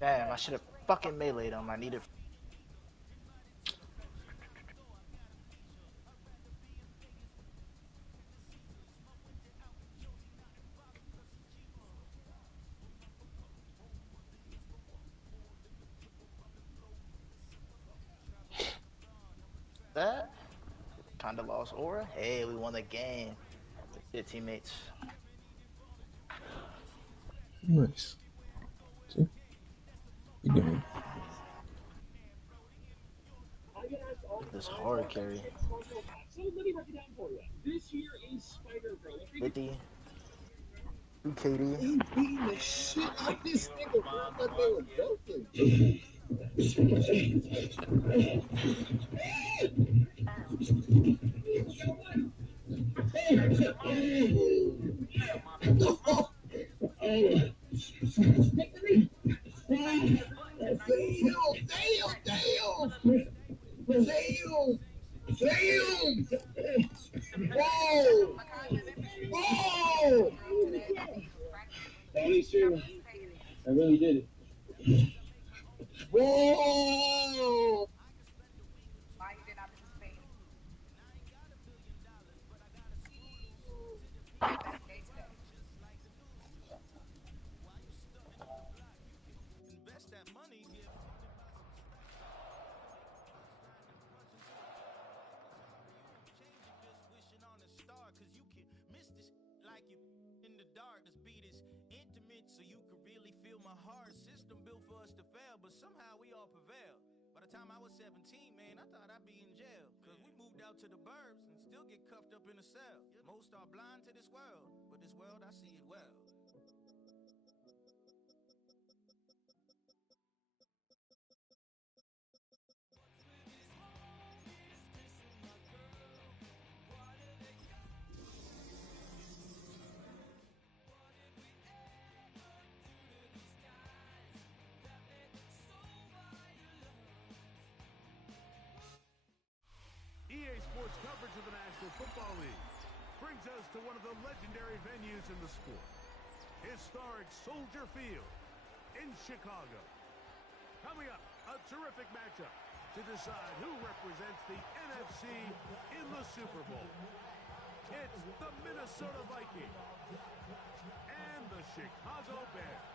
Damn, I should have fucking meleeed him. I needed that. Kinda lost aura. Hey, we won the game. Good teammates. Nice. See? You doing? This hard carry. 50. 2 KD. He beating the shit out this nigga, bro. I thought they were joking. Oh, damn, damn, damn. Whoa, whoa. Tony Sue, I really did it. Whoa. EA Sports coverage of the National Football League brings us to one of the legendary venues in the sport, historic Soldier Field in Chicago. Coming up, a terrific matchup to decide who represents the NFC in the Super Bowl. It's the Minnesota Vikings and the Chicago Bears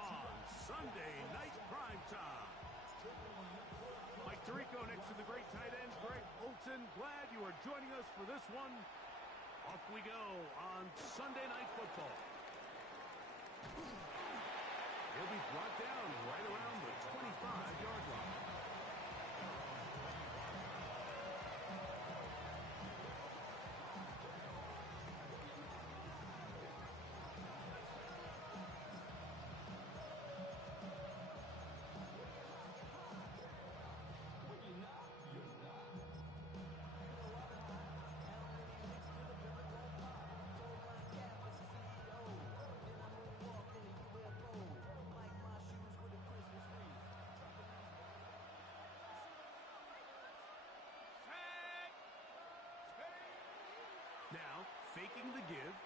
on Sunday Night Primetime. Mike Tirico next to the great tight end, Greg Olson. Glad you are joining us for this one. Off we go on Sunday Night Football. He'll be brought down right around the 25-yard line. Now, faking the give.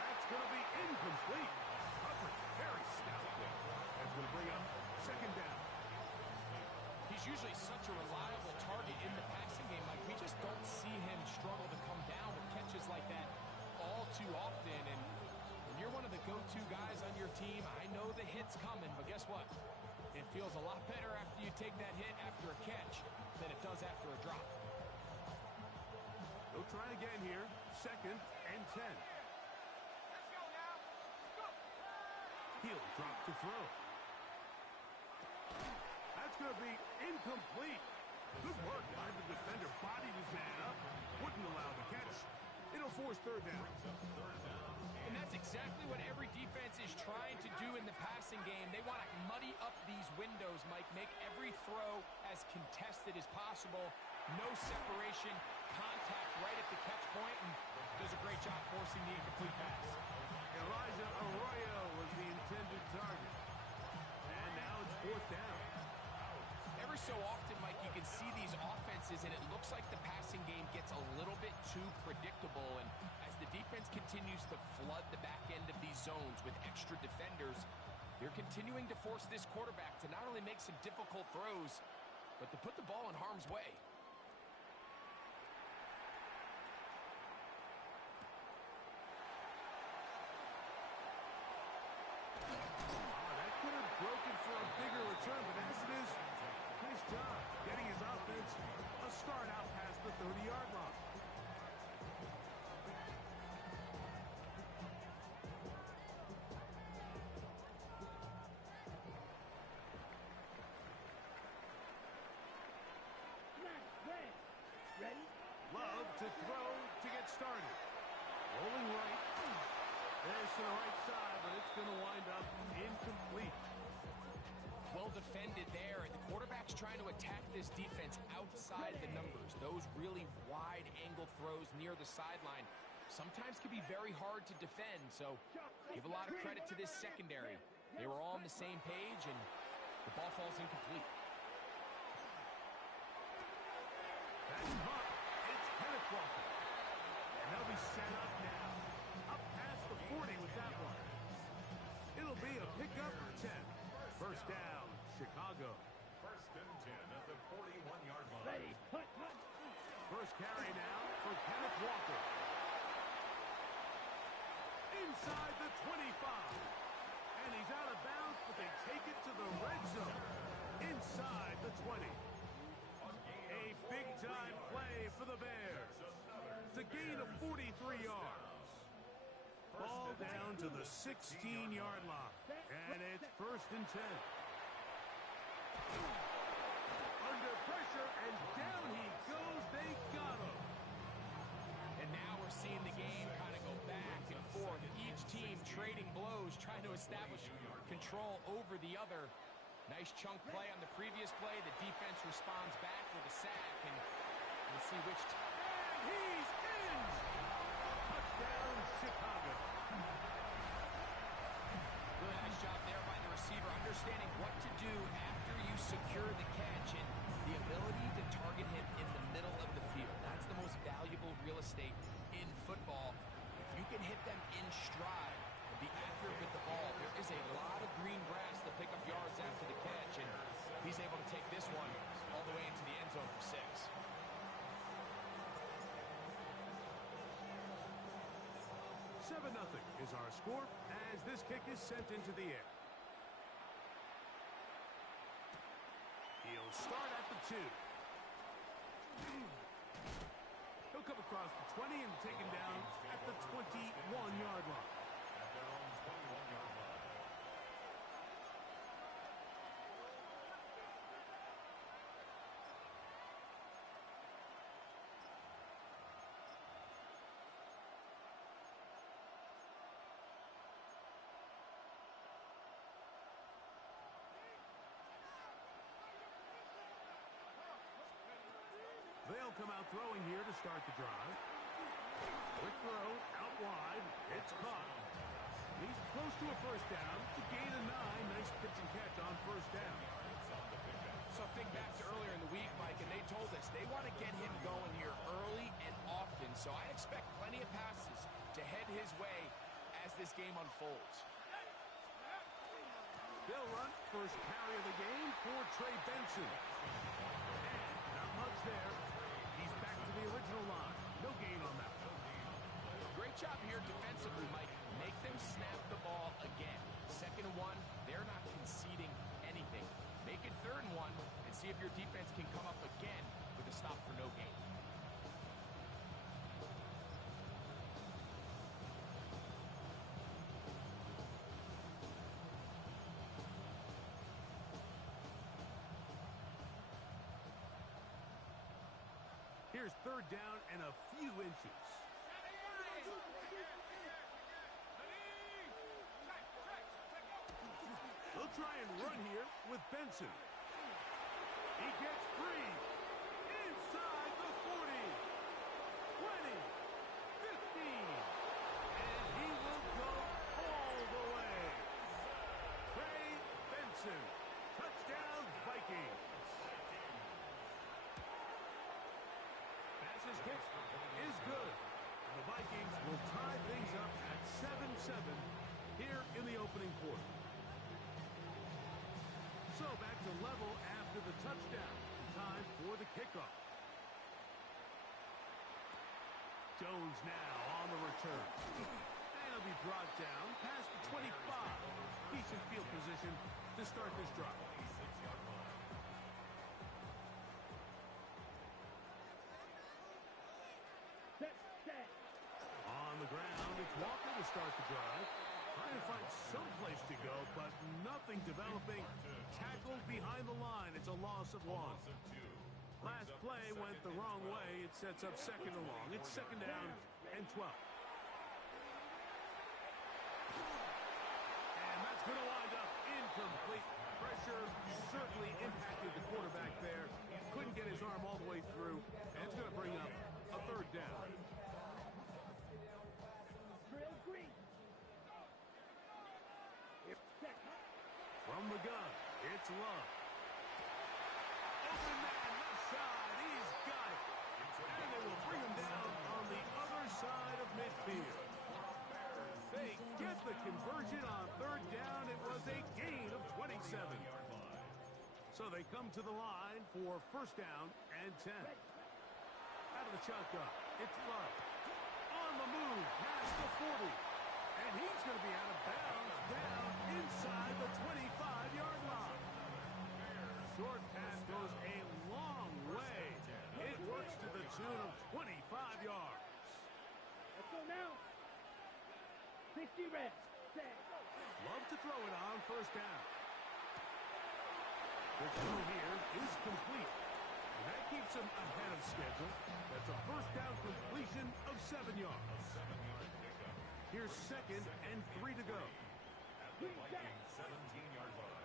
That's going to be incomplete. Coverage very stout there. That's going to bring up second down. He's usually such a reliable target in the passing game. Like, we just don't see him struggle to come down with catches like that all too often. And when you're one of the go-to guys on your team, I know the hit's coming, but guess what? It feels a lot better after you take that hit after a catch than it does after a drop. They'll try again here. Second and 10. Let's go now. Go. He'll drop to throw. That's going to be incomplete. Good work by the defender. Bodied his man up. Wouldn't allow the catch. It'll force third down. And that's exactly what every defense is trying to do in the passing game. They want to muddy up these windows, Mike. Make every throw as contested as possible. No separation, contact right at the catch point, and does a great job forcing the incomplete pass. Elijah Arroyo was the intended target. And now it's fourth down. Every so often, Mike, you can see these offenses, and it looks like the passing game gets a little bit too predictable. And as the defense continues to flood the back end of these zones with extra defenders, they're continuing to force this quarterback to not only make some difficult throws, but to put the ball in harm's way. That could have broken for a bigger return, but as it is, nice job getting his offense a start out past the 30-yard line. Love to throw to get started. Rolling right. There's to the right side, but it's going to wind up incomplete. Well defended there. The quarterback's trying to attack this defense outside the numbers. Those really wide angle throws near the sideline sometimes can be very hard to defend, so give a lot of credit to this secondary. They were all on the same page, and the ball falls incomplete. That's Hunt. It's Kenneth Walker. And they'll be set up now. Up past the 40 with that one. It'll be a pickup of 10. First down, Chicago. First and 10 at the 41-yard line. First carry now for Kenneth Walker. Inside the 25. And he's out of bounds, but they take it to the red zone. Inside the 20. A big-time play for the Bears. It's a gain of 43 yards. Ball down to the 16-yard line. And it's first and 10. Under pressure, and down he goes. They got him. And now we're seeing the game kind of go back and forth. Each team trading blows, trying to establish control over the other. Nice chunk play on the previous play. The defense responds back with a sack, and we'll see which. And he's in! Touchdown, Chicago. Really nice job there by the receiver, understanding what to do after you secure the catch and the ability to target him in the middle of the field. That's the most valuable real estate in football. If you can hit them in stride and be accurate with the ball, there is a lot of green grass to pick up yards after the catch, and he's able to take this one all the way into the end zone for 6. 7-0 is our score as this kick is sent into the air. He'll start at the 2. He'll come across the 20 and taken down at the 21-yard line. At their own 21-yard line. They'll come out throwing here to start the drive. Quick throw, out wide. It's caught. He's close to a first down. It's a gain of 9. Nice pitch and catch on first down. So think back to earlier in the week, Mike, and they told us they want to get him going here early and often. So I expect plenty of passes to head his way as this game unfolds. They'll run first carry of the game for Trey Benson. And not much there. He's back to the original line. No gain on that one. Great job here defensively, Mike. Make them snap the ball again. 2nd and 1, they're not conceding anything. Make it 3rd and 1 and see if your defense can come up again with a stop for no gain. Here's 3rd down and a few inches. They'll try and run here with Benson. He gets free. Inside the 40. 20. 15. And he will go all the way. Trey Benson. Touchdown, Vikings. Passes kick is good. The Vikings will tie things up at 7-7 here in the opening quarter. So back to level after the touchdown. Time for the kickoff. Jones now on the return. And he'll be brought down past the 25. Decent field position to start this drive. On the ground, it's Walker to start the drive. Trying to find some place to go, but nothing developing. Tackled behind the line. It's a loss of 1. Last play went the wrong way. It sets up second and long. It's second down and 12. And that's going to wind up incomplete. Pressure certainly impacted the quarterback there. Couldn't get his arm all the way through. And it's going to bring up a third down. From the gun, it's Love. Open man, left side, he's got it. And they will bring him down on the other side of midfield. They get the conversion on third down. It was a gain of 27. So they come to the line for first down and 10. Out of the shotgun, it's Love. On the move, past the 40. And he's going to be out of bounds down inside the 25-yard line. Short pass goes a long way. It works to the tune of 25 yards. Let's go now. 60 reps. Love to throw it on first down. The throw here is complete. And that keeps him ahead of schedule. That's a first down completion of 7 yards. Here's second and 3 to go. At the Vikings 17-yard line.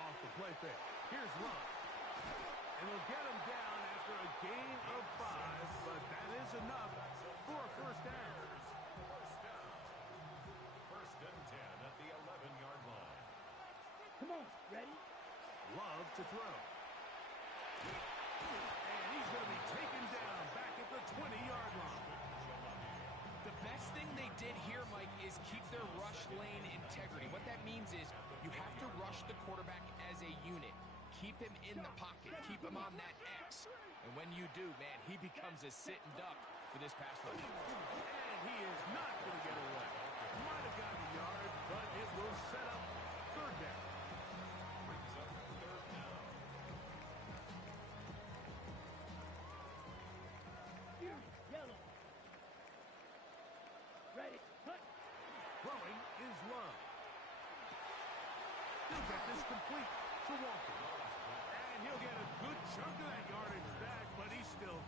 Off the play fake. Here's Love. And he'll get him down after a gain of 5, but that is enough for a first down. First and 10 at the 11-yard line. Come on, ready? Love to throw. And he's going to be taken down back at the 20-yard line. The best thing they did here, Mike, is keep their rush lane integrity. What that means is you have to rush the quarterback as a unit. Keep him in the pocket. Keep him on that X. And when you do, man, he becomes a sitting duck for this pass rush. And he is not going to get away. Might have gotten a yard, but it will set up third down. Brings up third down. Yellow. Ready. Cut. Throwing is Love. He'll get this complete to Walker. And he'll get a good chunk of that yardage back, but he's still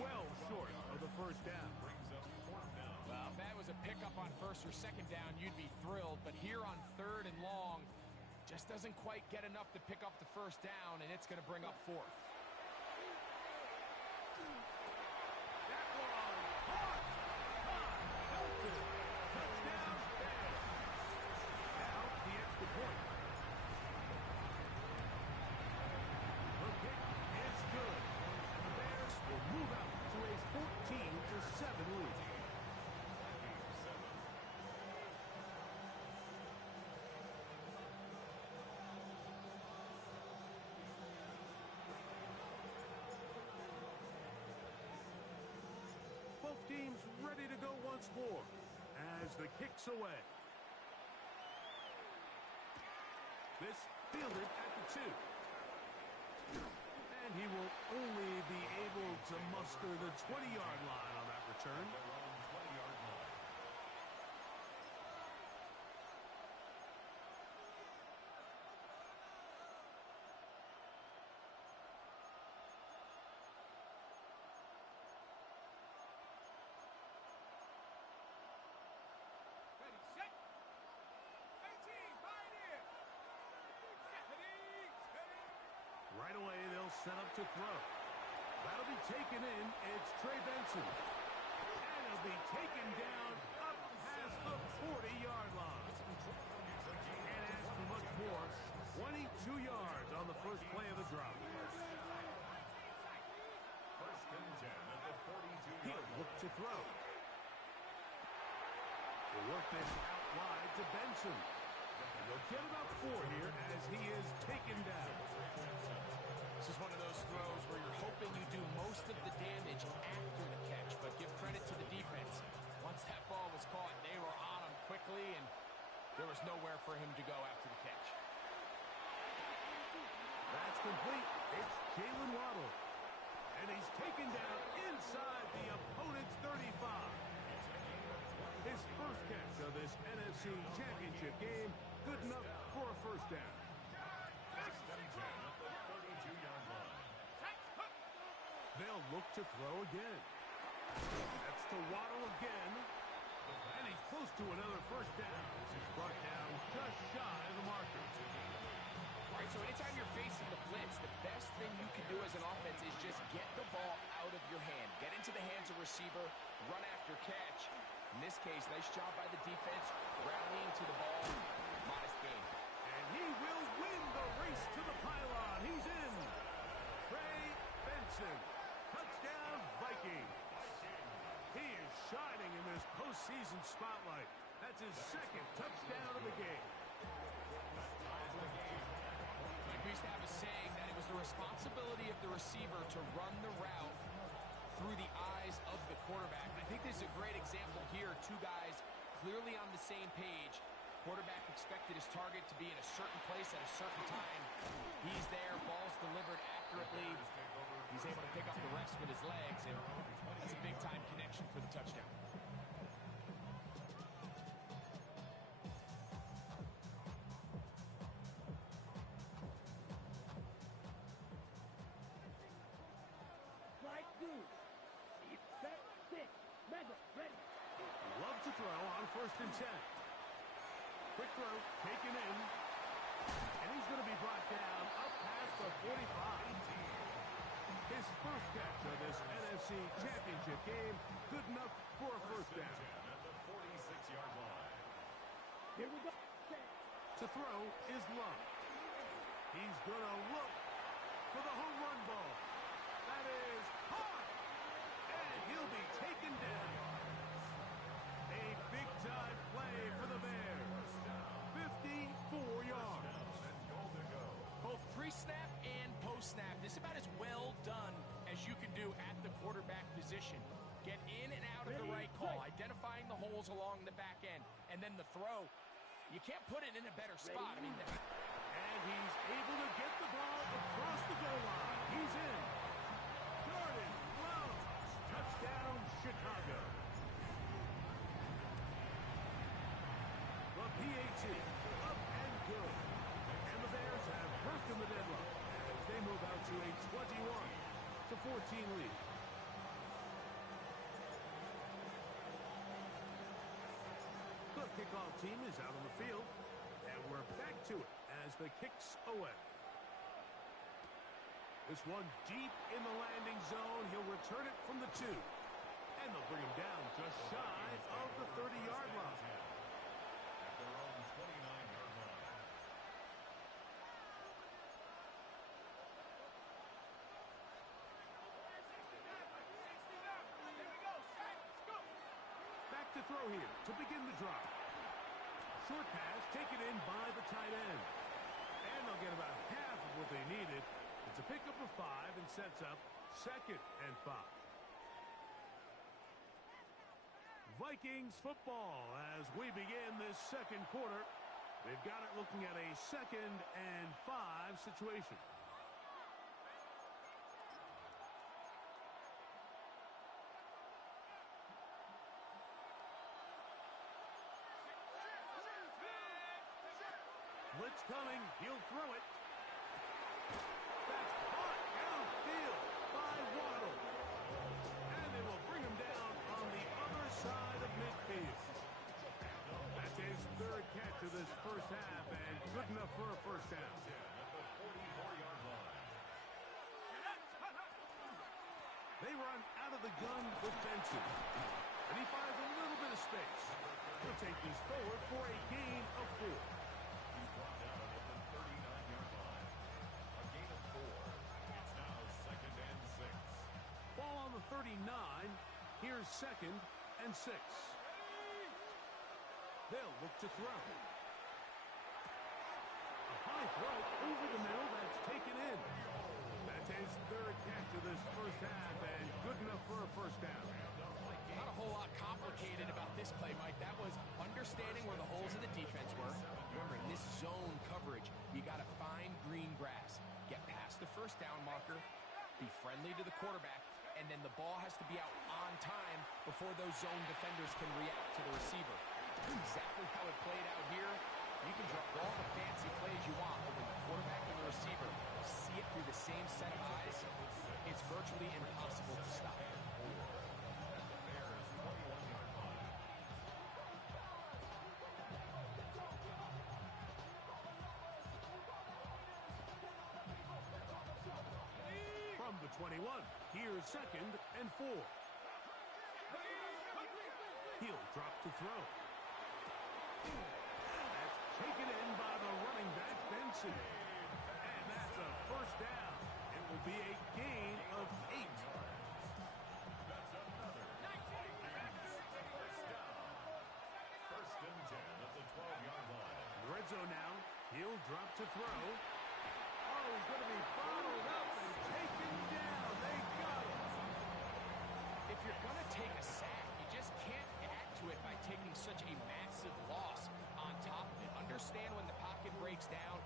well short of the first down. Brings up fourth down. Well, if that was a pickup on first or second down, you'd be thrilled. But here on third and long, just doesn't quite get enough to pick up the first down, and it's going to bring up fourth. That one caught. Touchdown, Bears. Now the extra point. The kick is good. And the Bears will move out to a 14-7 lead. Both teams ready to go once more as the kick's away. This fielded at the 2. And he will only be able to muster the 20-yard line on that return. Their own 20-yard line. Ready, set. 18, Pioneer. Right away, they'll set up to throw. That'll be taken in. It's Trey Benson. And he'll be taken down up past the 40-yard line. Can't ask for much more. 22 yards on the first play of the drive. First and 10. look to throw. They work this out wide to Benson. And they'll get about 4 here as he is taken down. This is one of those throws where you're hoping you do most of the damage after the catch, but give credit to the defense. Once that ball was caught, they were on him quickly, and there was nowhere for him to go after the catch. That's complete. It's Jalen Waddle. And he's taken down inside the opponent's 35. His first catch of this NFC Championship game, good enough for a first down. They'll look to throw again. That's to Waddle again. And he's close to another first down. This is brought down just shy of the marker. All right, so anytime you're facing the blitz, the best thing you can do as an offense is just get the ball out of your hand. Get into the hands of receiver, run after catch. In this case, nice job by the defense, rallying to the ball. Modest gain. And he will win the race to the pylon. He's in. Trey Benson. Touchdown, Vikings. He is shining in this postseason spotlight. That's his second touchdown of the game. We used to have a saying that it was the responsibility of the receiver to run the route through the eyes of the quarterback. I think this is a great example here. Two guys clearly on the same page. Quarterback expected his target to be in a certain place at a certain time. He's there, ball's delivered accurately. He's able to pick up the rest with his legs, and that's a big-time connection for the touchdown. Strike 2. Set 6. Mega. Ready. Love to throw on 1st and 10. Quick throw, taken in. And he's going to be brought down up past the 45. His first catch of this NFC Championship game, good enough for a first down. At the 46-yard line. Here we go. Set. To throw is Love. He's going to look for the home run ball. That is high. And he'll be taken down. A big-time play for the Bears. 54 yards. Both pre-snap and post-snap, this is about as well done as you can do at the quarterback position. Get in and out of the right call, identifying the holes along the back end, and then the throw. You can't put it in a better spot. I mean, and he's able to get the ball across the goal line. He's in. Jordan Love. Touchdown, Chicago. The PAT up and good. And the Bears have broken the deadlock as they move out to a 21-14 lead. The kickoff team is out on the field, and we're back to it as the kick's away. This one deep in the landing zone. He'll return it from the 2. And they'll bring him down just shy of the 30-yard line. At their own 29-yard line. Back to throw here to begin the drive. Short pass taken in by the tight end. And they'll get about half of what they needed. It's a pickup of 5 and sets up 2nd and 5. Vikings football as we begin this second quarter. They've got it looking at a 2nd and 5 situation. Blitz coming. He'll throw it. That's caught downfield by Waddle. And they will bring him down on the other side of midfield. That's his 3rd catch of this first half, and good enough for a first down. At the 44-yard line. They run out of the gun with Benson. And he finds a little bit of space. He'll take these forward for a gain of 4. He's brought down at the 39-yard line. A gain of 4. It's now 2nd and 6. Ball on the 39. Here's Here's 2nd and 6. They'll look to throw. A high throw over the middle that's taken in. That's his 3rd catch of this first half and good enough for a first down. Not a whole lot complicated about this play, Mike. That was understanding where the holes in the defense were. Remember, in this zone coverage, you got to find green grass. Get past the first down marker, be friendly to the quarterback, and then the ball has to be out on time before those zone defenders can react to the receiver. Exactly how it played out here. You can draw all the fancy plays you want, but when the quarterback and the receiver see it through the same set of eyes, it's virtually impossible to stop. From the 21, here's 2nd and 4. He'll drop to throw. That's taken in by the running back, Benson. And that's a first down. It will be a gain of 8. That's another. First down. 1st and 10 at the 12-yard line. Red zone now. He'll drop to throw. Oh, he's going to be bottled up and taken down. They got him. If you're going to take a sack, you just can't add to it by taking such a massive loss on top of it. Understand when the pocket breaks down,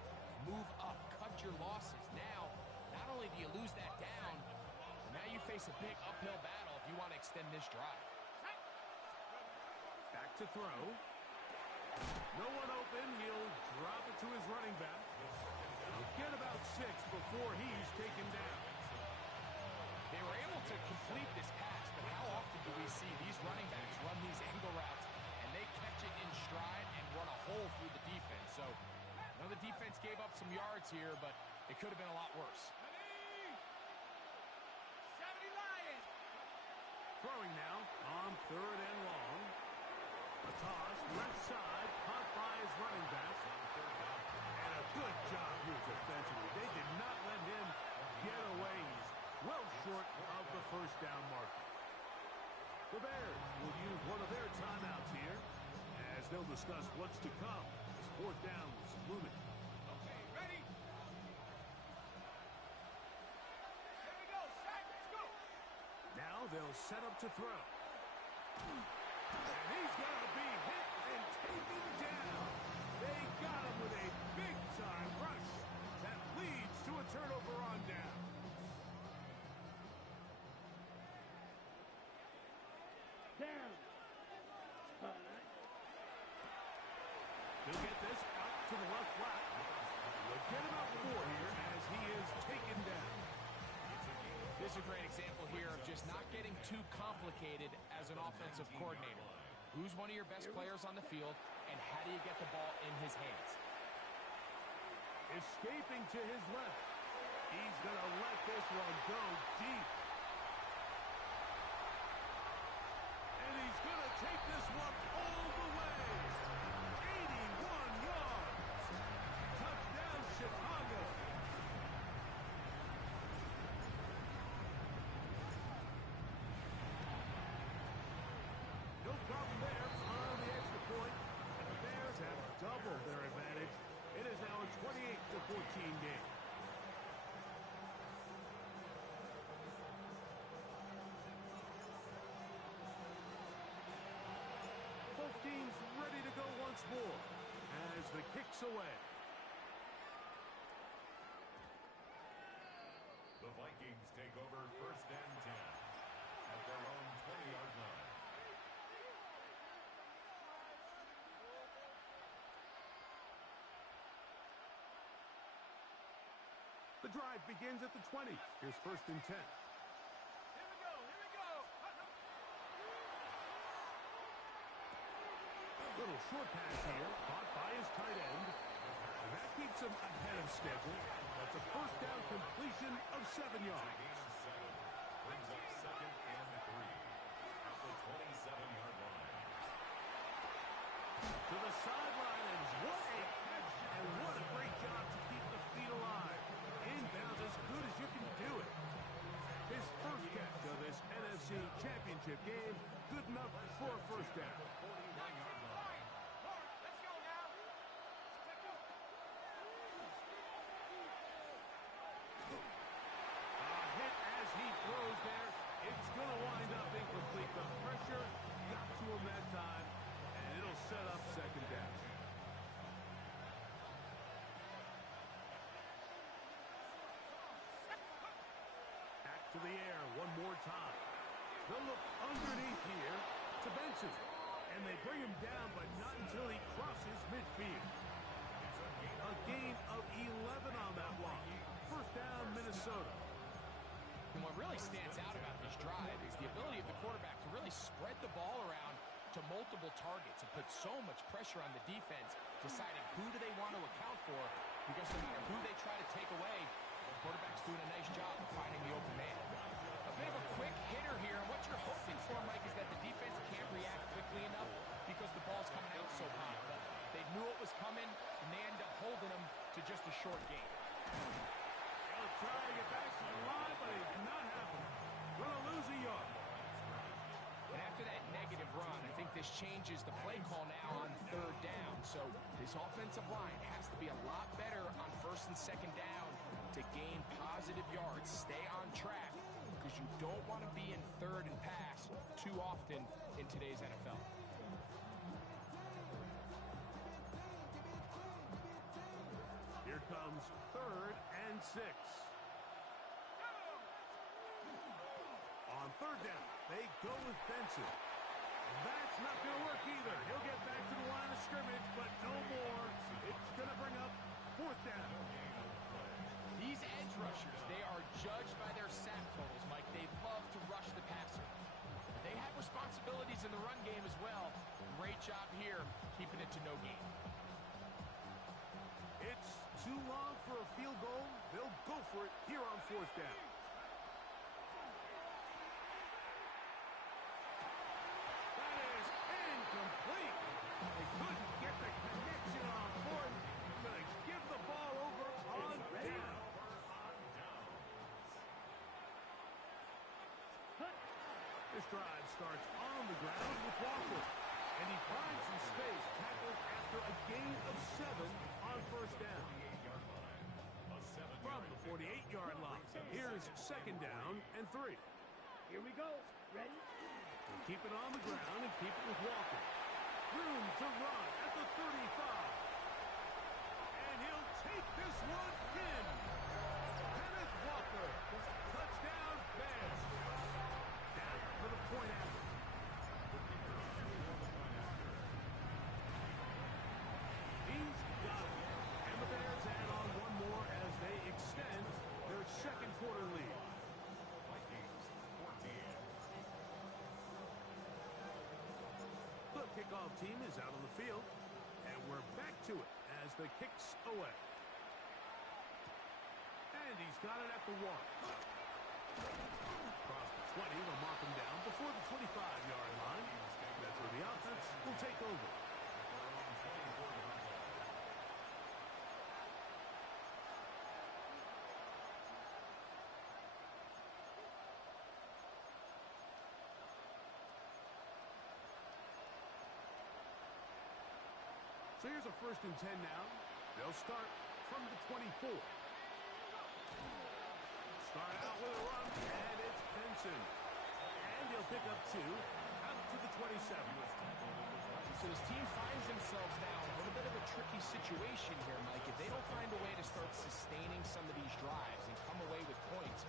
move up, cut your losses. Now, not only do you lose that down, but now you face a big uphill battle if you want to extend this drive. Back to throw. No one open. He'll drop it to his running back. He'll get about 6 before he's taken down. They were able to complete this pass, but how often do we see these running backs run these angle routes and they catch it in stride and run a hole through the defense? So, I know the defense gave up some yards here, but it could have been a lot worse. Throwing now on 3rd and long. A toss, left side, caught by his running back. And a good job here defensively. They did not let him get away. He's well short of the first down marker. The Bears will use one of their timeouts here as they'll discuss what's to come as 4th down is looming. Okay, ready? Here we go, Sack, let's go! Now they'll set up to throw. And he's going to be hit and taken down. They got him with a big-time rush that leads to a turnover on down. Down. He'll get this out to the left flat. We'll get about 4 here as he is taken down. This is a great example here of just not getting too complicated as an offensive coordinator. Who's one of your best players on the field, and how do you get the ball in his hands? Escaping to his left. He's going to let this one go deep. And he's going to take this one all the way. 81 yards. Touchdown, Chicago. No problem there on the extra point. And the Bears have doubled their advantage. It is now a 28-14 game. Both teams ready to go once more as the kick's away. The Vikings take over 1st and 10 at their own 20-yard line. The drive begins at the 20. Here's 1st and 10. Here we go, here we go! Little short pass here, caught by his tight end. And that keeps him ahead of schedule. That's a first down completion of 7 yards. Gain of 7. Brings up 2nd and 3 at the 27-yard line. To the sideline, and what a catch, and what a great job to keep the feet alive. Inbounds as good as you can do it. His first catch of this NFC AFC Championship game. Good enough for a first down. As he throws there, it's going to wind up incomplete. The pressure got to him that time, and it'll set up second down. Back to the air one more time. They'll look underneath here to Benson, and they bring him down, but not until he crosses midfield. A gain of 11 on that one. First down, Minnesota. And what really stands out about this drive is the ability of the quarterback to really spread the ball around to multiple targets and put so much pressure on the defense, deciding who do they want to account for, because no matter who they try to take away, the quarterback's doing a nice job of finding the open man. A bit of a quick hitter here, and what you're hoping for, Mike, is that the defense can't react quickly enough because the ball's coming out so hot. But they knew it was coming, and they end up holding them to just a short game. He'll try to get back to the line, but he's not happening. Gonna lose a yard. And after that negative run, I think this changes the play call now on third down. So this offensive line has to be a lot better on first and second down to gain positive yards. Stay on track, because you don't want to be in third and pass too often in today's NFL. Here comes third and 6. On third down, they go with Benson. And that's not going to work either. He'll get back to the line of scrimmage, but no more. It's going to bring up fourth down. These edge rushers, they are judged by their sack totals, Mike. They love to rush the passer. But they have responsibilities in the run game as well. Great job here, keeping it to no gain. It's too long for a field goal. They'll go for it here on fourth down. That is incomplete. They couldn't get the connection on fourth. Gonna give the ball over on down. This drive starts on the ground with Walker. And he finds some space, tackled after a gain of 7 on first down. From the 48-yard line, here's second down and 3. Here we go. Ready? We'll keep it on the ground and keep it with Walker. Room to run at the 35. And he'll take this one in. Kenneth Walker. Touchdown, Bears. Down for the point after. He's got it. And the Bears add on one more as they extend their second quarter lead. The kickoff team is out on the field, and we're back to it as the kick's away. And he's got it at the 1. Across the 20, they'll mark him down before the 25-yard line. That's where the offense will take over. So here's a 1st and 10 now. They'll start from the 24. Start out with a run, and it's Benson. And he'll pick up 2 out to the 27. So this team finds themselves now in a little bit of a tricky situation here, Mike. If they don't find a way to start sustaining some of these drives and come away with points,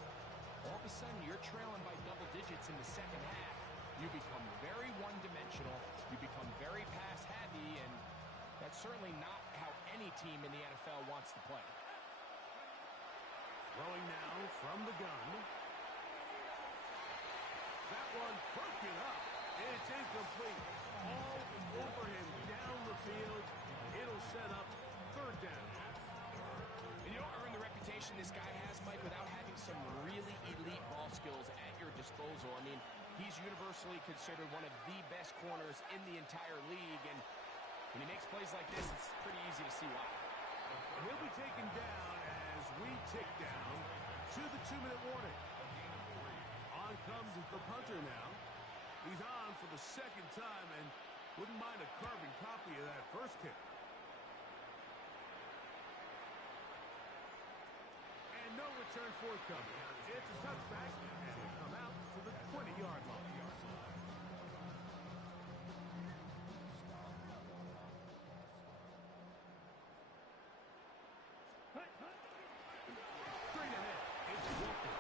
all of a sudden you're trailing by double digits in the second half. You become very one-dimensional. You become very pass-happy, and that's certainly not how any team in the NFL wants to play. Throwing now from the gun. That one broken up. It's incomplete. All over him down the field. It'll set up third down. And you don't earn the reputation this guy has, Mike, without having some really elite ball skills at your disposal. I mean, he's universally considered one of the best corners in the entire league, and when he makes plays like this, it's pretty easy to see why. He'll be taken down as we tick down to the 2-minute warning. On On comes the punter now. He's on for the second time and wouldn't mind a carbon copy of that first kick. And no return forthcoming. It's a touchback, and will come out to the 20-yard line. Straight ahead, it's Walker.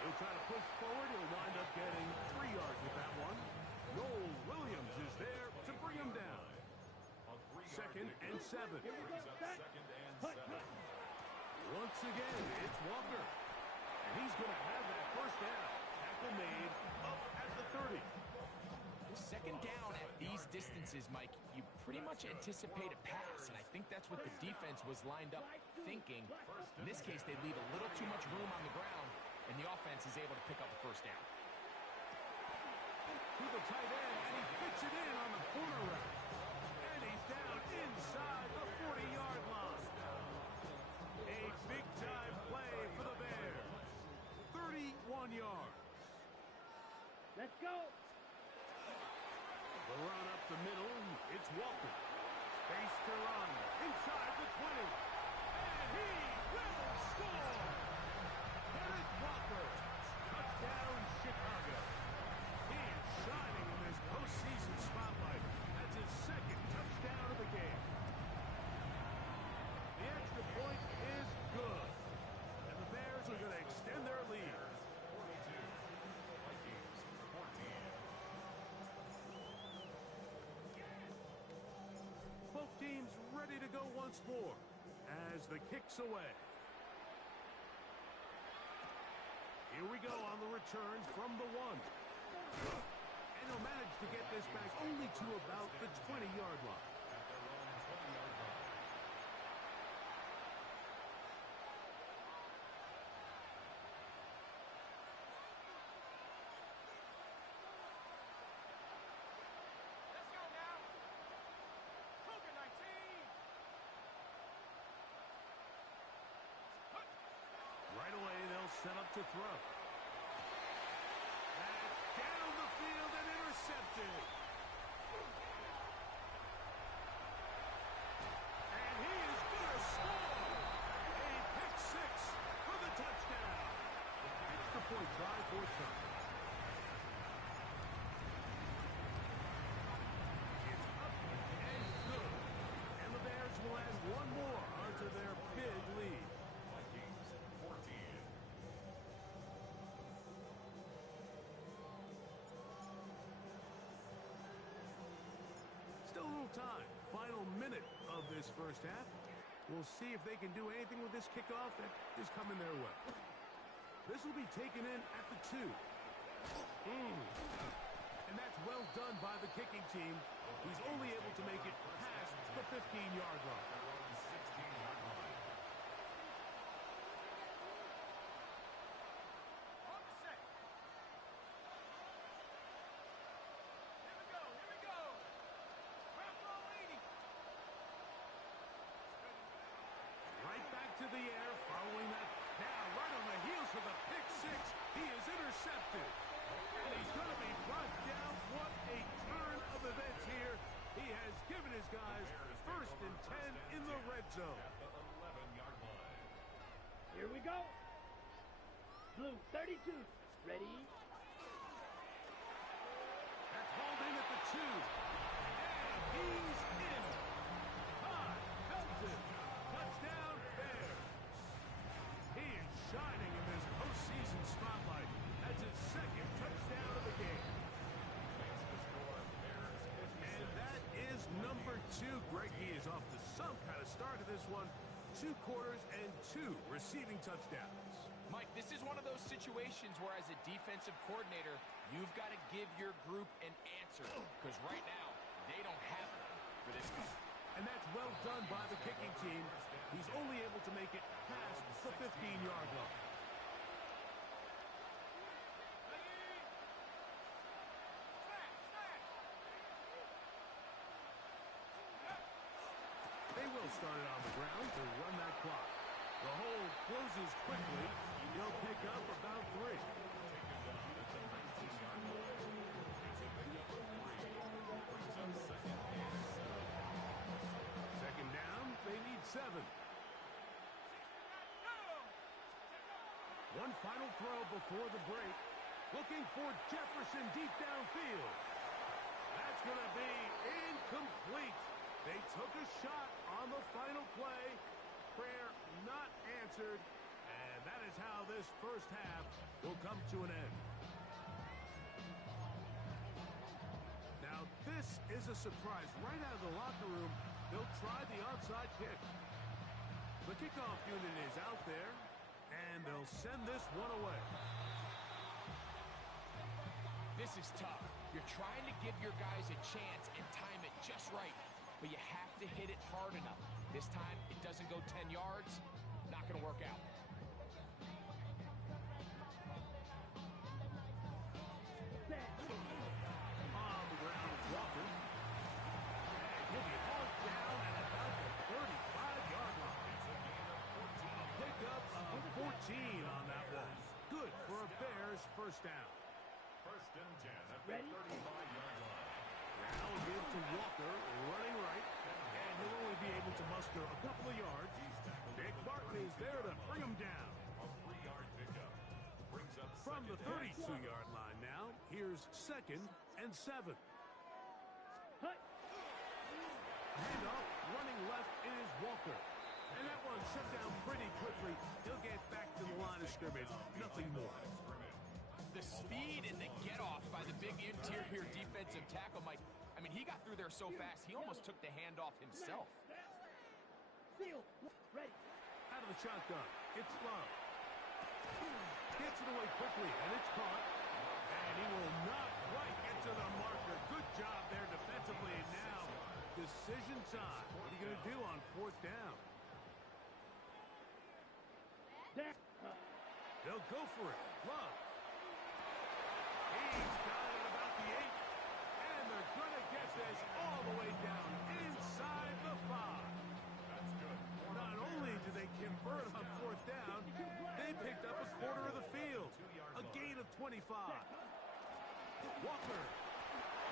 He'll try to push forward. He'll wind up getting 3 yards with that one. Noel Williams is there to bring him down. Second and 7. Brings up second and 7. Once again, it's Walker. And he's going to have that first down. Tackle made up at the 30. Second down at these distances, Mike, you pretty much anticipate a pass, and I think that's what the defense was lined up thinking. In this case, they leave a little too much room on the ground, and the offense is able to pick up a first down. To the tight end, and he fits it in on the corner route. And he's down inside the 40-yard line. A big-time play for the Bears. 31 yards. Let's go. The run up the middle, it's Walker. Space to run inside the 20. And he will score. Kenneth Walker. Touchdown, Chicago. He is shining in this postseason spotlight. That's his second touchdown of the game. The extra point is good. And the Bears are going to extend their lead. 42. Vikings 14. Both teams ready to go once more as the kick's away. Here we go on the return from the 1. And he'll manage to get this back only to about the 20-yard line. At their own 20-yard line. Let's go now. Cougar 19. Right away, they'll set up to throw. That's down the field and intercepted. And he is going to score. A pick 6 for the touchdown. Extra point try forthcoming. It's up and good. And the Bears will add one more onto their big lead. Vikings 14. Still a little time. Final minute of this first half. We'll see if they can do anything with this kickoff that is coming their way. This will be taken in at the 2. And that's well done by the kicking team. He's only able to make it past the 15-yard line. Their own 16-yard line. On the set. Here we go, here we go. Rock roll 80. Right back to the air following that. Now, right on the heels of the pick 6, he is intercepted. And he's going to be brought down. What a turn of events here. He has given his guys first and 10 in the red zone. At the 11-yard line. Here we go. Blue 32. Ready? That's hauled in at the 2. And he's in. Todd Helton. Touchdown, Bears. He is shining in this postseason spotlight. That's his second touchdown of the game. Makes the score Bears 56. And that is number 2. Greg, he is off to some kind of start to this one. 2 quarters and 2 receiving touchdowns. Mike, this is one of those situations where as a defensive coordinator, you've got to give your group an answer. Because right now, they don't have one for this game. And that's well done by the kicking team. He's only able to make it past the 15-yard line. They will start it on the ground to run that clock. The hole closes quickly. He'll pick up about 3. Taken down at the Second down, they need 7. One final throw before the break. Looking for Jefferson deep downfield. That's going to be incomplete. They took a shot on the final play. Prayer not answered. And that is how this first half will come to an end. Now, this is a surprise. Right out of the locker room, they'll try the onside kick. The kickoff unit is out there, and they'll send this one away. This is tough. You're trying to give your guys a chance and time it just right, but you have to hit it hard enough. This time, it doesn't go 10 yards. Not going to work out. On the ground, Walker. And he'll be hauled down at about the 35-yard line. A pickup of 14 on that one. Good for a Bears first down. First and 10 at the 35-yard line. Now give to Walker, running right, and he'll only be able to muster a couple of yards. Nick Martin is there to bring him down. A 3-yard pickup. Brings up From the second and 32-yard line now, here's 2nd and 7. Handoff, running left is Walker. And that one shut down pretty quickly. He'll get back to the line of scrimmage. Nothing more. The speed and the get-off by the big interior defensive tackle, Mike. I mean, he got through there so fast, he almost took the handoff himself. Field, ready. Out of the shotgun, it's Love. Gets it away quickly, and it's caught. And he will not quite get to the marker. Good job there defensively. And now, decision time. What are you going to do on 4th down? They'll go for it. Love. He's got it at about the 8. And they're going to get this all the way down inside the 5. That's good. Not only do they convert on 4th down, they picked up a quarter of the field. A gain of 25. Walker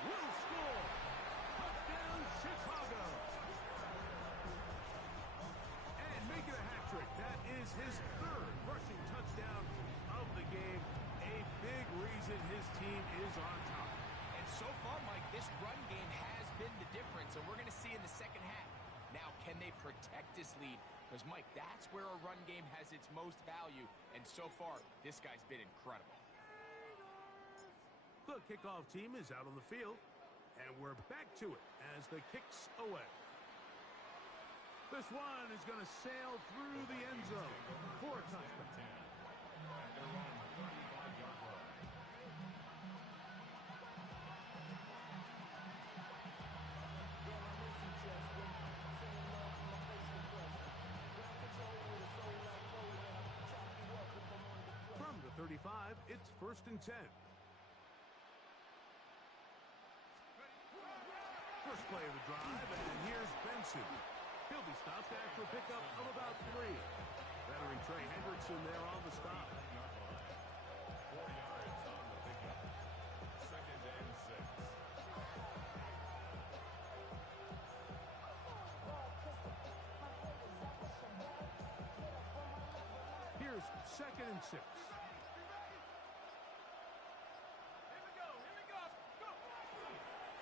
will score. Touchdown, Chicago. And make it a hat trick. That is his 3rd rushing touchdown of the game. A big reason his team is on top. And so far, Mike, this run game has been the difference, and we're going to see in the second half. Now, can they protect this lead? Because, Mike, that's where a run game has its most value, and so far, this guy's been incredible. The kickoff team is out on the field, and we're back to it as the kick's away. This one is going to sail through the end zone for a touchdown. At their own 35-yard line. From the 35, it's 1st and 10. First play of the drive, and here's Benson. He'll be stopped after a pickup of about 3. Veteran Trey Hendrickson there on the stop. 4 yards on the pickup. 2nd and 6. Here's 2nd and 6.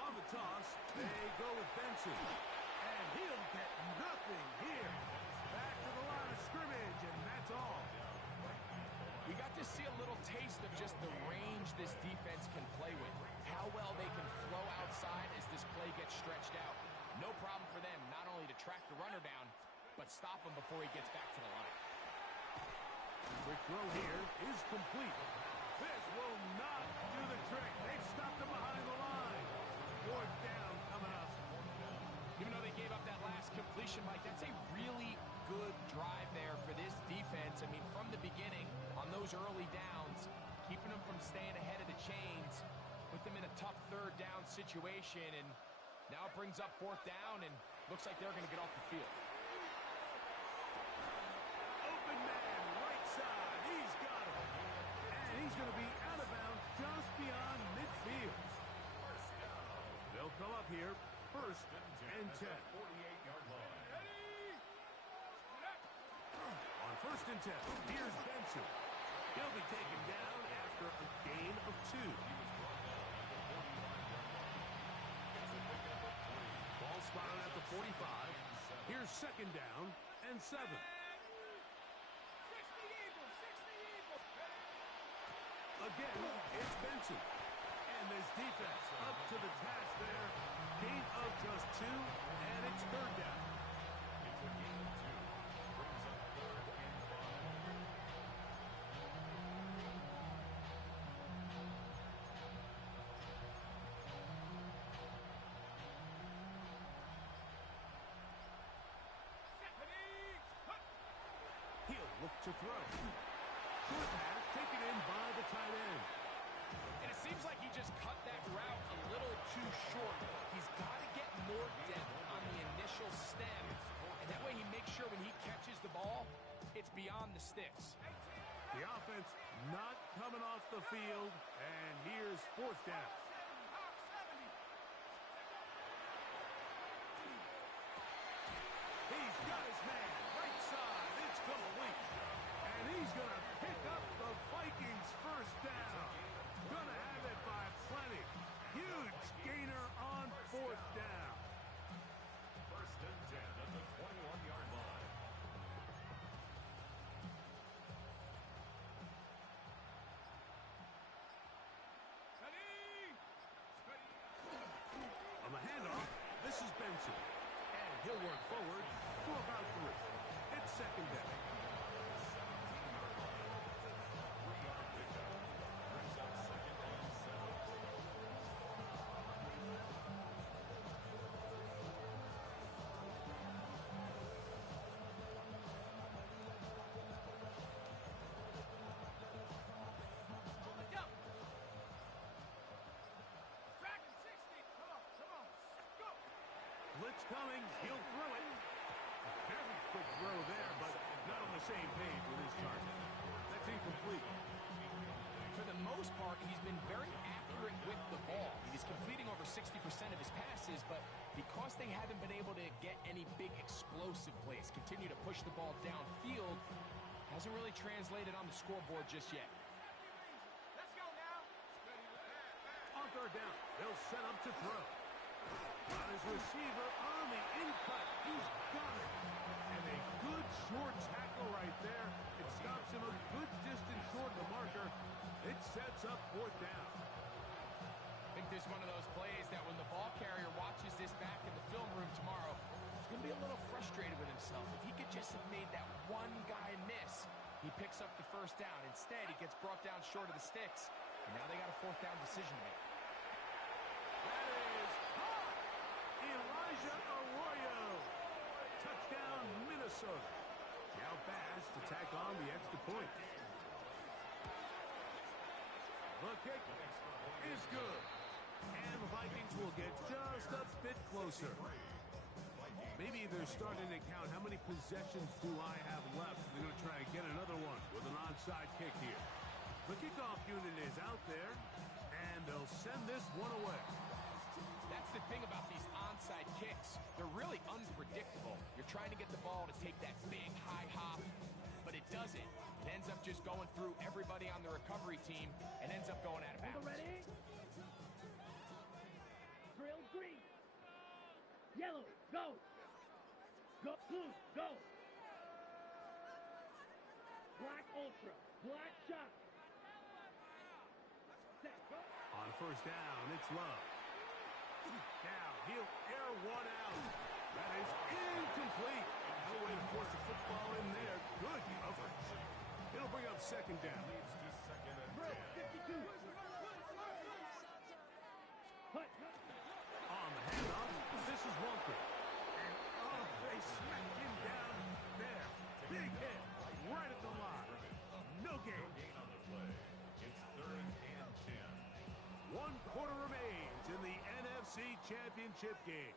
On the toss, they go with Benson. And he'll get nothing here. Back to the line of scrimmage, and that's all. We got to see a little taste of just the range this defense can play with. How well they can flow outside as this play gets stretched out. No problem for them not only to track the runner down, but stop him before he gets back to the line. Quick throw here is complete. This will not do the trick. They've stopped him behind the line. 4th down coming up. Even though they gave up that last completion, Mike, that's a really good drive there for this defense. I mean, from the beginning, on those early downs, keeping them from staying ahead of the chains, put them in a tough 3rd down situation, and now it brings up 4th down, and looks like they're going to get off the field. Open man, right side. He's got him. And he's going to be out of bounds just beyond midfield. They'll come up here and 10. 48-yard line. On 1st and 10, here's Benson. He'll be taken down after a gain of 2. Ball spotted at the 45. Here's 2nd down and 7. Again, it's Benson. And this defense up to the task there. Gain of just 2, and it's 3rd down. It's a gain of 2. Brings up 3rd and 5. He'll look to throw. Short pass taken in by the tight end. And it seems like he just cut that route a little too short. He's got to get more depth on the initial stem. And that way he makes sure when he catches the ball, it's beyond the sticks. The offense not coming off the field. And here's 4th down. He's got his man. Right side. It's complete. And he's going to pick up the Vikings' 1st down. Going to have it by plenty. Huge gainer on 4th down. 1st and 10 at the 21-yard line. On the handoff, this is Benson. And he'll work forward for about 3. It's 2nd down. 3-yard pickup. Brings up 2nd and 7. Blitz coming. He'll throw it. A very quick throw there, but not on the same page with his target. That's incomplete. For the most part, he's been very accurate with the ball. He's completing over 60% of his passes, but because they haven't been able to get any big explosive plays, continue to push the ball downfield, hasn't really translated on the scoreboard just yet. On 3rd down, they'll set up to throw. Got his receiver on the in-cut. He's got it. And a good short tackle right there. It stops him a good distance short of the marker. It sets up 4th down. I think this is one of those plays that when the ball carrier watches this back in the film room tomorrow, he's going to be a little frustrated with himself. If he could just have made that one guy miss, he picks up the 1st down. Instead, he gets brought down short of the sticks. And now they got a 4th down decision to make. That is hot! Elijah Arroyo. Touchdown, Minnesota. Now Baz to tack on the extra point. The kick is good. And the Vikings will get just a bit closer. Maybe they're starting to count how many possessions do I have left. They're going to try to get another one with an onside kick here. The kickoff unit is out there, and they'll send this one away. That's the thing about these onside kicks. They're really unpredictable. You're trying to get the ball to take that big high hop, but it doesn't. It ends up just going through everybody on the recovery team and ends up going out of bounds. Ready? Drill green. Yellow, go. Go, blue, go. Black ultra, black shot. Set, go. On 1st down, it's Love. Now he'll air one out. That is incomplete. No way to force a football in there. Good coverage. It'll bring up 2nd down. Leads to 2nd and Drill 10. 52. Hut. On the handoff, this is Walker. And oh, they smacked him down there. Big hit right at the line. No gain. Gain on the play. It's 3rd and 10. 1 quarter remains in the NFC Championship game.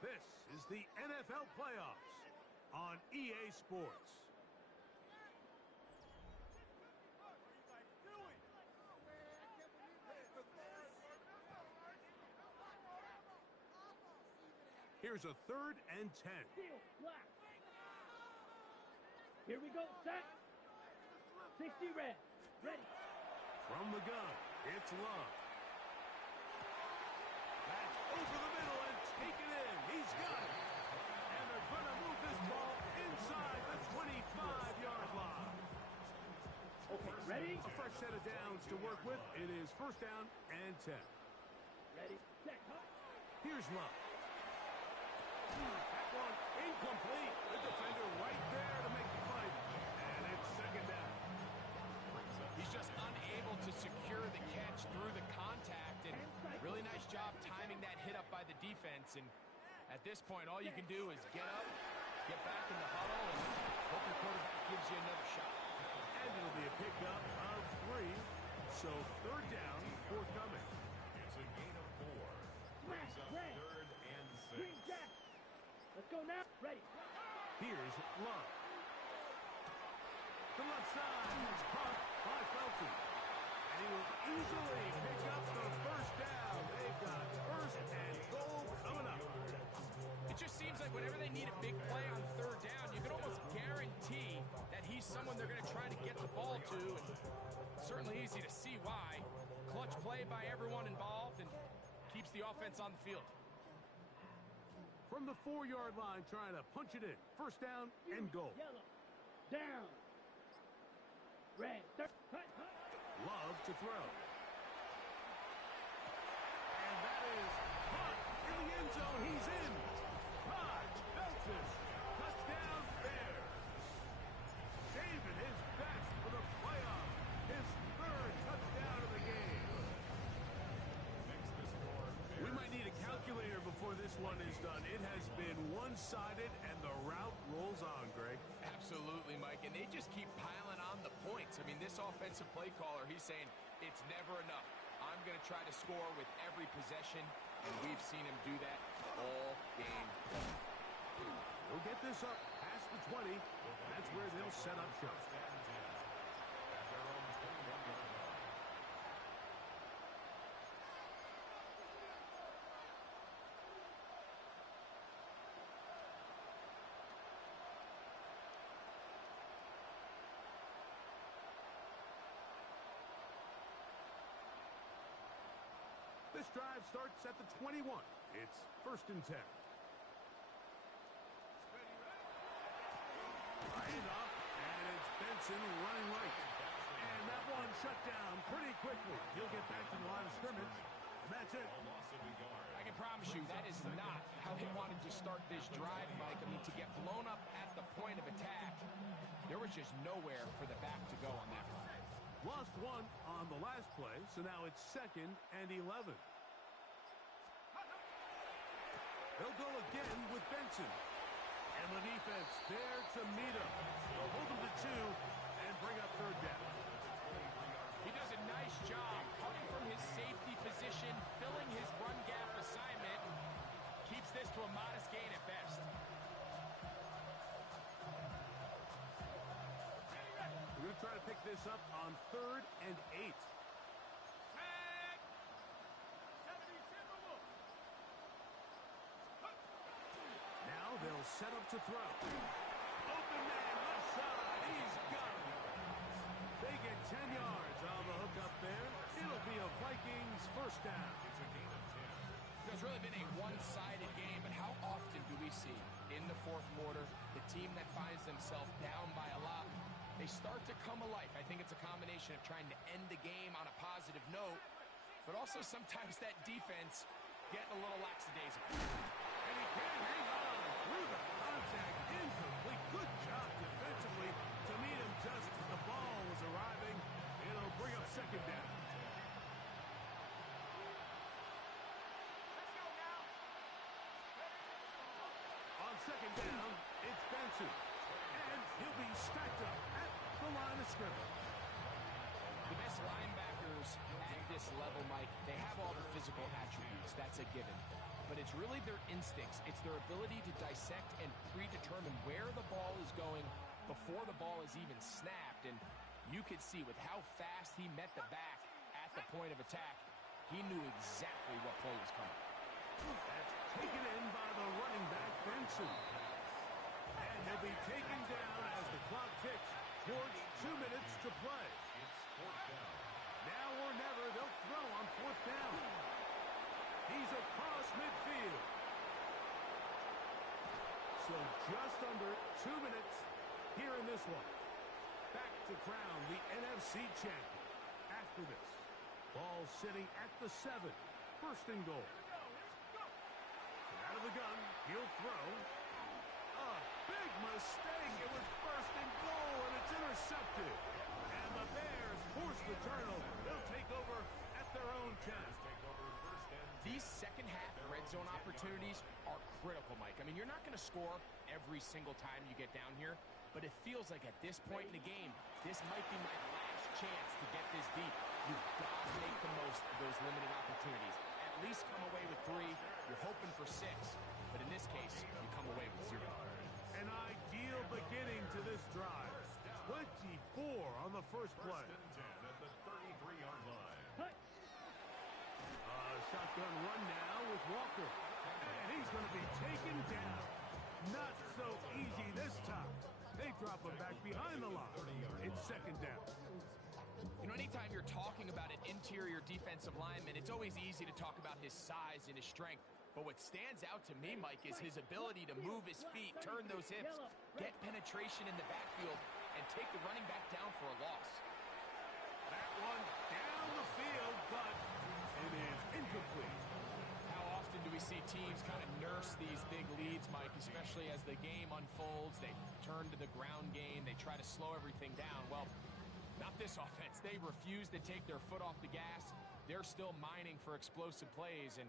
This is the NFL Playoffs on EA Sports. Here's a 3rd and 10. Steal, black. Here we go, set. 60 red. Ready. From the gun, it's Love. That's over the middle and taken in. He's got it. And they're going to move this ball inside the 25-yard line. Okay, ready? A fresh set of downs to work with. It is 1st down and 10. Ready, set, cut. Here's Love. That one incomplete. The defender right there to make the play. And it's 2nd down. He's just unable to secure the catch through the contact, and really nice job timing that hit up by the defense. And at this point, all you can do is get up, get back in the huddle, and hope your quarterback gives you another shot. And it'll be a pickup of 3. So 3rd down, forthcoming. It's a gain of 4. Brings up Red. 3rd and 6. Green jack. Let's go now. Ready. Here's Love. The left side. It's caught by Felton. And he will easily pick up the 1st down. They've got 1st and goal coming up. It just seems like whenever they need a big play on 3rd down, you can almost guarantee that he's someone they're going to try to get the ball to. And certainly easy to see why. Clutch play by everyone involved and keeps the offense on the field. From the 4-yard line, trying to punch it in. 1st down and goal. Yellow. Down. Red. Third. Cut, cut. Love to throw. And that is caught in the end zone. He's in. Todd Felton. Touchdown Bears. Saving his best for the playoffs. His 3rd touchdown of the game. Makes the score. We might need a calculator before this one is done. It has been one-sided, and the route rolls on, Greg. Absolutely, Mike, and they just keep piling on the points. I mean, this offensive play caller, he's saying it's never enough. I'm going to try to score with every possession, and we've seen him do that all game long. He'll get this up past the 20, and that's where they'll set up shop. First and 10. At their own 21-yard line. This drive starts at the 21. It's 1st and 10. Hand off, and it's Benson running right. And that one shut down pretty quickly. He'll get back to the line of scrimmage. And that's it. A loss of a yard. I can promise you that is not how they wanted to start this drive, Mike. I mean, to get blown up at the point of attack, there was just nowhere for the back to go on that run. Lost 1 on the last play, so now it's 2nd and 11. They'll go again with Benson. And the defense there to meet him. They'll hold him to 2 and bring up 3rd down. He does a nice job coming from his safety position, filling his run gap assignment. Keeps this to a modest gain at best. We're going to try to pick this up on 3rd and 8. Now they'll set up to throw. Open man left side. He's got him. They get 10 yards on the hook up there. It'll be a Vikings 1st down. It's a gain of 10. It's really been a one-sided game, but how often do we see in the 4th quarter the team that finds themselves down by a lot, they start to come alive. I think it's a combination of trying to end the game on a positive note, but also sometimes that defense getting a little lackadaisical. And he can't hang on through the contact. Incomplete. Good job defensively to meet him just as the ball was arriving. It'll bring up 2nd down. On 2nd down, it's Benson. And he'll be stacked up at the line of scrimmage. The best linebackers at this level, Mike, they have all the physical attributes. That's a given. But it's really their instincts. It's their ability to dissect and predetermine where the ball is going before the ball is even snapped. And you could see with how fast he met the back at the point of attack, he knew exactly what play was coming. That's taken in by the running back, Benson. And he'll be taken down as the clock ticks towards 2 minutes to play. It's fourth down. Now or never, they'll throw on fourth down. He's across midfield. So just under 2 minutes here in this one. Back to crown the NFC champion. After this, ball sitting at the 7. First and goal. Out of the gun, he'll throw. A big mistake. It was first and goal, and it's intercepted. And the Bears force the turnover. They'll take over at their own 10. These second-half red zone opportunities are critical, Mike. I mean, you're not going to score every single time you get down here, but it feels like at this point in the game, this might be my last chance to get this deep. You've got to make the most of those limited opportunities. At least come away with 3. You're hoping for 6, but in this case, you come away with 0. An ideal beginning to this drive. 24 on the first play. First and 10 at the 33-yard line. Shotgun run now with Walker. And he's going to be taken down. Not so easy this time. They drop him back behind the line. It's second down. You know, anytime you're talking about an interior defensive lineman, it's always easy to talk about his size and his strength. But what stands out to me, Mike, is his ability to move his feet, turn those hips, get penetration in the backfield, and take the running back down for a loss. That one down the field, but it is incomplete. How often do we see teams kind of nurse these big leads, Mike, especially as the game unfolds? They turn to the ground game. They try to slow everything down. Well, not this offense. They refuse to take their foot off the gas. They're still mining for explosive plays, and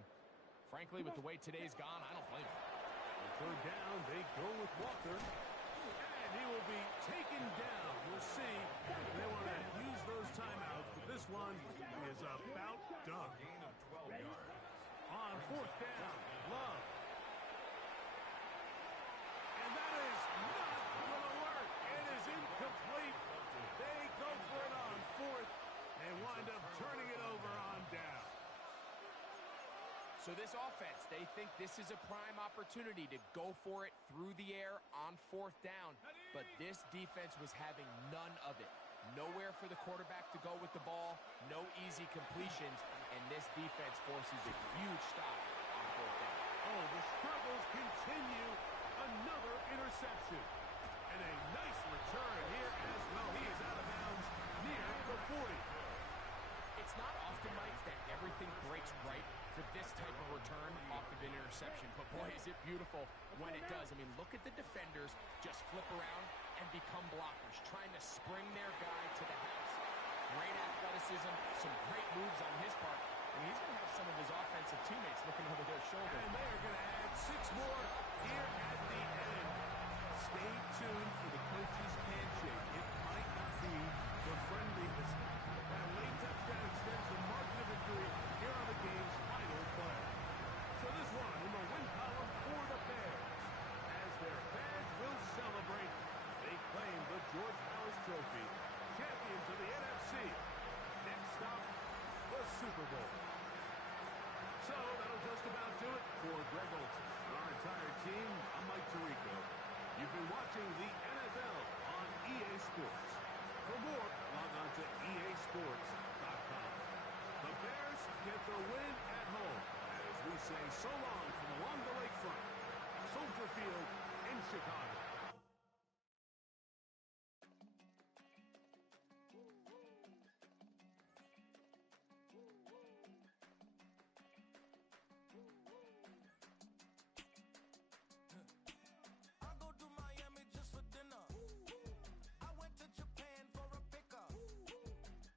frankly, with the way today's gone, I don't blame them. On third down, they go with Walker, and he will be taken down. We'll see. They want to use those timeouts, but this one is about done. Gain of 12 yards. On fourth down, Love. And that is not going to work. It is incomplete. They go for it on fourth and wind up turning it over on down. So this offense, they think this is a prime opportunity to go for it through the air on fourth down. But this defense was having none of it. Nowhere for the quarterback to go with the ball, no easy completions, and this defense forces a huge stop on fourth down. Oh, the struggles continue. Another interception. And a nice return here as well. He is out of bounds near the 40. It's not often, Mike, that everything breaks right for this type of return off of an interception. But boy, is it beautiful when it does. I mean, look at the defenders just flip around and become blockers, trying to spring their guy to the house. Great athleticism, some great moves on his part. And he's going to have some of his offensive teammates looking over their shoulder. And they are going to add 6 more here at the end. Stay tuned for the coach's handshake. It might not be the friendliest. That late touchdown extends the margin of victory here on the game's final play. So this one in the win column for the Bears. As their fans will celebrate, they claim the George Harris Trophy, champions of the NFC. Next stop, the Super Bowl. So that'll just about do it for Greg Olson and our entire team. I'm Mike Tirico. You've been watching the NFL on EA Sports. For more, log on to easports.com. The Bears get the win at home as we say so long from along the lakefront. Soldier Field in Chicago. I go to Miami just for dinner. I went to Japan for a pickup.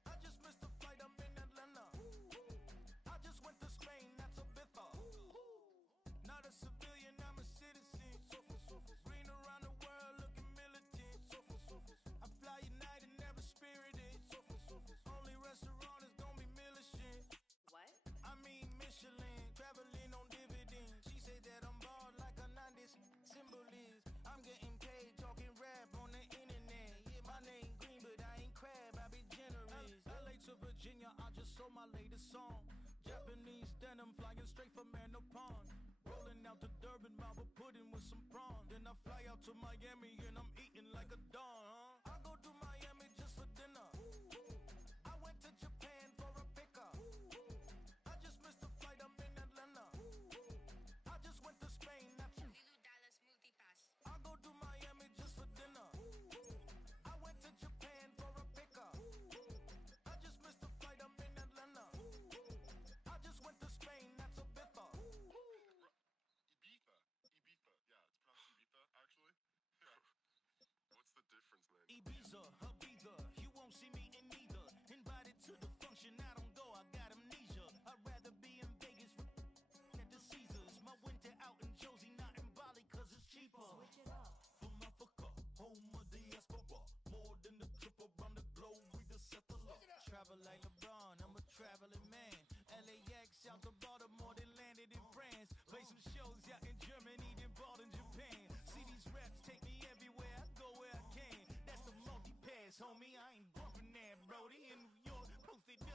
I just missed a flight, I'm in Atlanta. I just went to Spain, that's a Ibiza. Not a civilian, I'm a citizen. Green around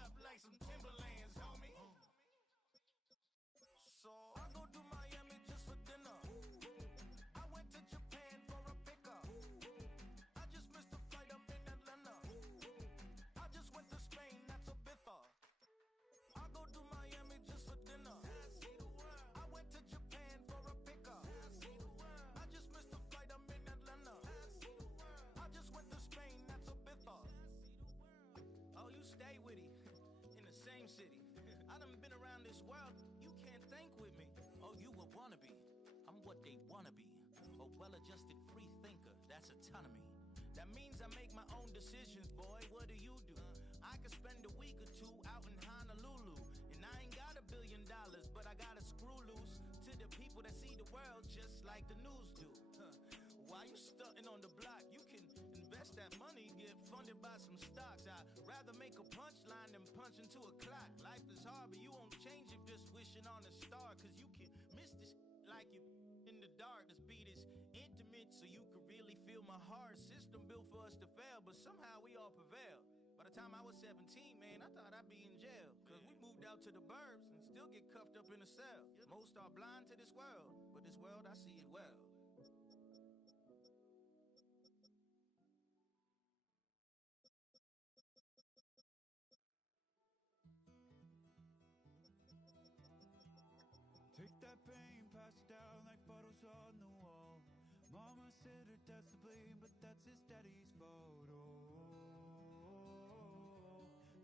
drop like some Timberlands, homie. So I go to Miami just for dinner. I went to Japan for a pickup. I just missed a flight up in Atlanta. I just went to Spain, that's a bither. I go to Miami just for dinner. I went to Japan for a pickup. I just missed a flight up in Atlanta. I just went to Spain, that's a bither. Oh, you stay with it in the same city. I done been around this world, you can't think with me. Oh, you a wannabe, I'm what they wanna be. A well-adjusted free thinker, that's autonomy. That means I make my own decisions, boy, what do you do? I could spend a week or two out in Honolulu. And I ain't got $1 billion, but I got a screw loose to the people that see the world just like the news do. While you stunting on the block, you can invest that money, get funded by some stocks. I'd rather make a punchline than punch into a clock. Life is hard, but you won't change it just wishing on a star. Cause you can miss this like you in the dark. This beat is intimate, so you can really feel my heart. System built for us to fail, but somehow we all prevail. By the time I was 17, man, I thought I'd be in jail. Cause we moved out to the burbs and still get cuffed up in a cell. Most are blind to this world, but this world, I see it well. Take that pain, pass it down like photos on the wall. Mama said her dad's to blame, but that's his daddy's photo.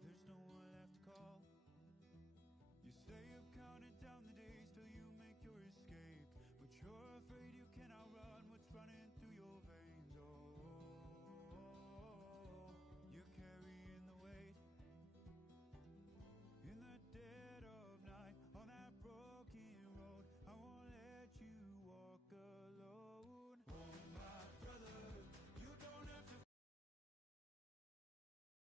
There's no one left to call. You stay up counting down the days till you make your escape, but you're